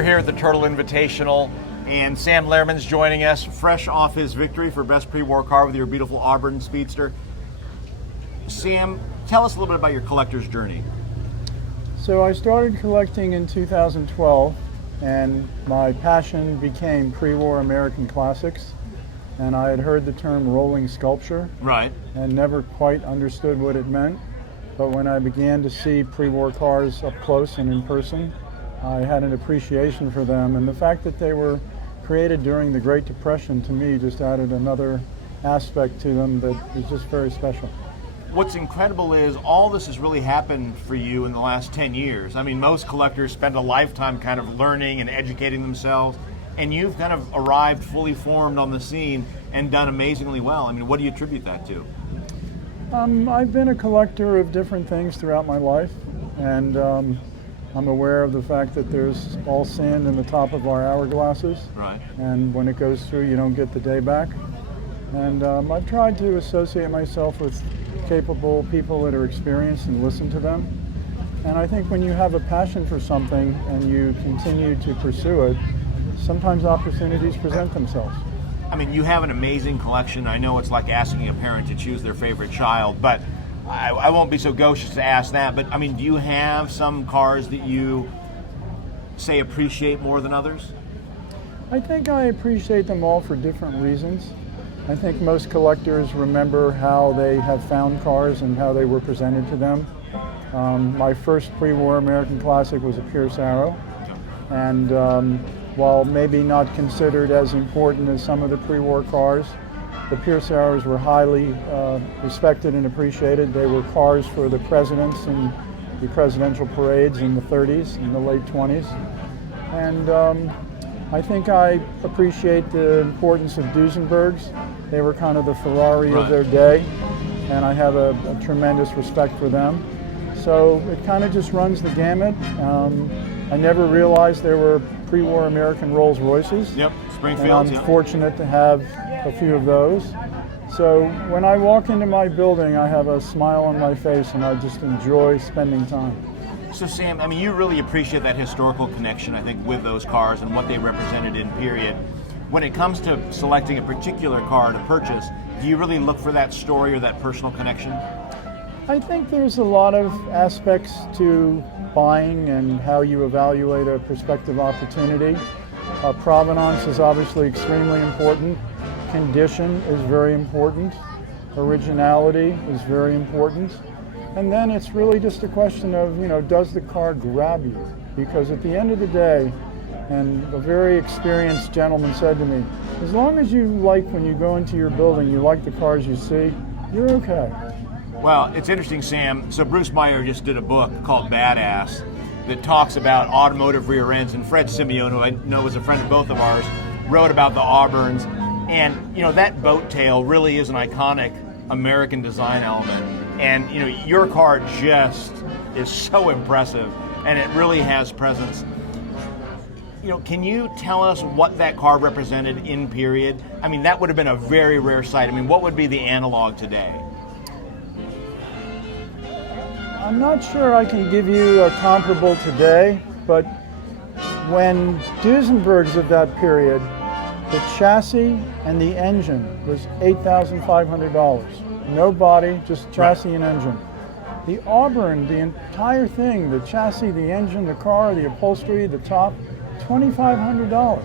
We're here at the Turtle Invitational, and Sam Lehrman's joining us, fresh off his victory for Best Pre-War Car with your beautiful Auburn Speedster. Sam, tell us a little bit about your collector's journey. So I started collecting in 2012, and my passion became pre-war American classics. And I had heard the term rolling sculpture, Right. and never quite understood what it meant. But when I began to see pre-war cars up close and in person, I had an appreciation for them. And the fact that they were created during the Great Depression, to me, just added another aspect to them that is just very special. What's incredible is all this has really happened for you in the last 10 years. I mean, most collectors spend a lifetime kind of learning and educating themselves, and you've kind of arrived fully formed on the scene and done amazingly well. I mean, what do you attribute that to? I've been a collector of different things throughout my life, and I'm aware of the fact that there's all sand in the top of our hourglasses. Right. And when it goes through, you don't get the day back. And I've tried to associate myself with capable people that are experienced and listen to them. And I think when you have a passion for something and you continue to pursue it, sometimes opportunities present themselves. I mean, you have an amazing collection. I know it's like asking a parent to choose their favorite child, but I won't be so gauche to ask that. But I mean, do you have some cars that you say appreciate more than others? I think I appreciate them all for different reasons. I think most collectors remember how they have found cars and how they were presented to them. My first pre-war American classic was a Pierce Arrow, and while maybe not considered as important as some of the pre-war cars, the Pierce Arrows were highly respected and appreciated. They were cars for the presidents and the presidential parades in the 30s and the late 20s. And I think I appreciate the importance of Duesenbergs. They were kind of the Ferrari of their day, and I have a tremendous respect for them. So it kind of just runs the gamut. I never realized there were pre-war American Rolls Royces. Yep, Springfield. And I'm fortunate to have a few of those. So when I walk into my building, I have a smile on my face, and I just enjoy spending time. So Sam, I mean, you really appreciate that historical connection, I think, with those cars and what they represented in period. When it comes to selecting a particular car to purchase, do you really look for that story or that personal connection? I think there's a lot of aspects to buying and how you evaluate a prospective opportunity. Provenance is obviously extremely important. Condition is very important. Originality is very important. And then it's really just a question of, does the car grab you? Because at the end of the day, and a very experienced gentleman said to me, as long as you like, when you go into your building, you like the cars you see, you're okay. Well, it's interesting, Sam. So Bruce Meyer just did a book called Badass that talks about automotive rear ends, and Fred Simeone, who I know is a friend of both of ours, wrote about the Auburns. And, that boat tail really is an iconic American design element. And, your car just is so impressive, and it really has presence. Can you tell us what that car represented in period? I mean, that would have been a very rare sight. I mean, what would be the analog today? I'm not sure I can give you a comparable today, but when Duesenbergs of that period, the chassis and the engine was $8,500. No body, just chassis and engine. The Auburn, the entire thing, the chassis, the engine, the car, the upholstery, the top, $2,500.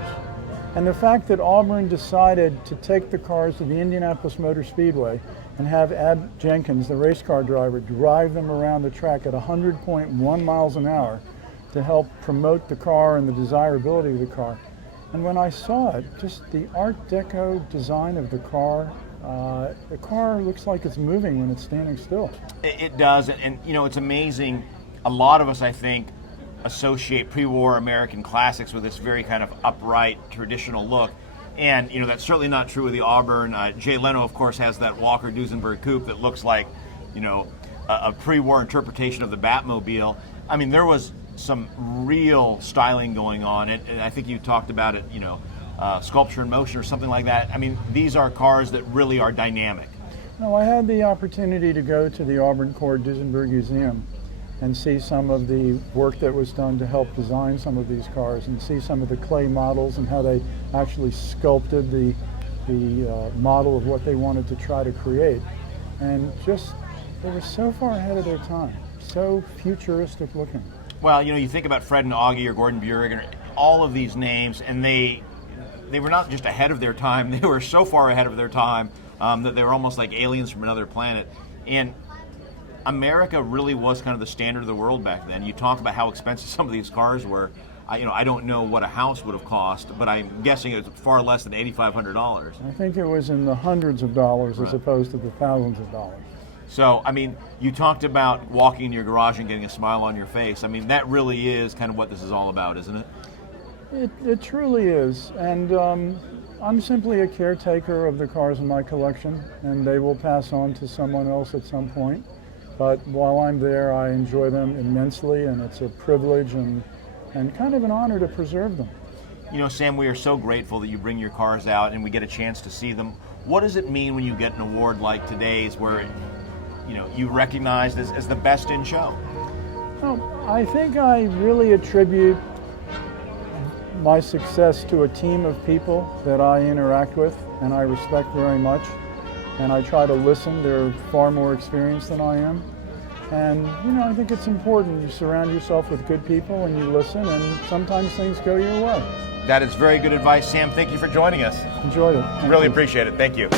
And the fact that Auburn decided to take the cars to the Indianapolis Motor Speedway and have Ab Jenkins, the race car driver, drive them around the track at 100.1 miles an hour to help promote the car and the desirability of the car. And when I saw it, just the Art Deco design of the car looks like it's moving when it's standing still. It does, and it's amazing. A lot of us, I think, associate pre-war American classics with this very kind of upright, traditional look. And, that's certainly not true with the Auburn. Jay Leno, of course, has that Walker Duesenberg coupe that looks like, a pre-war interpretation of the Batmobile. I mean, there was some real styling going on. And I think you talked about it, Sculpture in Motion or something like that. I mean, these are cars that really are dynamic. No, I had the opportunity to go to the Auburn Cord Duesenberg Museum, and see some of the work that was done to help design some of these cars, and see some of the clay models and how they actually sculpted the model of what they wanted to try to create. And just, they were so far ahead of their time, so futuristic looking. Well, you know, you think about Fred and Augie or Gordon Burig and all of these names, and they were not just ahead of their time, they were so far ahead of their time that they were almost like aliens from another planet. And America really was kind of the standard of the world back then. You talk about how expensive some of these cars were. I don't know what a house would have cost, but I'm guessing it was far less than $8,500. I think it was in the hundreds of dollars as opposed to the thousands of dollars. So, I mean, you talked about walking in your garage and getting a smile on your face. I mean, that really is kind of what this is all about, isn't it? It truly is. And I'm simply a caretaker of the cars in my collection, and they will pass on to someone else at some point. But while I'm there, I enjoy them immensely, and it's a privilege and kind of an honor to preserve them. You know, Sam, we are so grateful that you bring your cars out and we get a chance to see them. What does it mean when you get an award like today's where, you recognized as the best in show? Well, I think I really attribute my success to a team of people that I interact with and I respect very much. And I try to listen. They're far more experienced than I am. And, I think it's important. You surround yourself with good people and you listen, and sometimes things go your way. That is very good advice, Sam. Thank you for joining us. Enjoyed it. Really appreciate it. Thank you.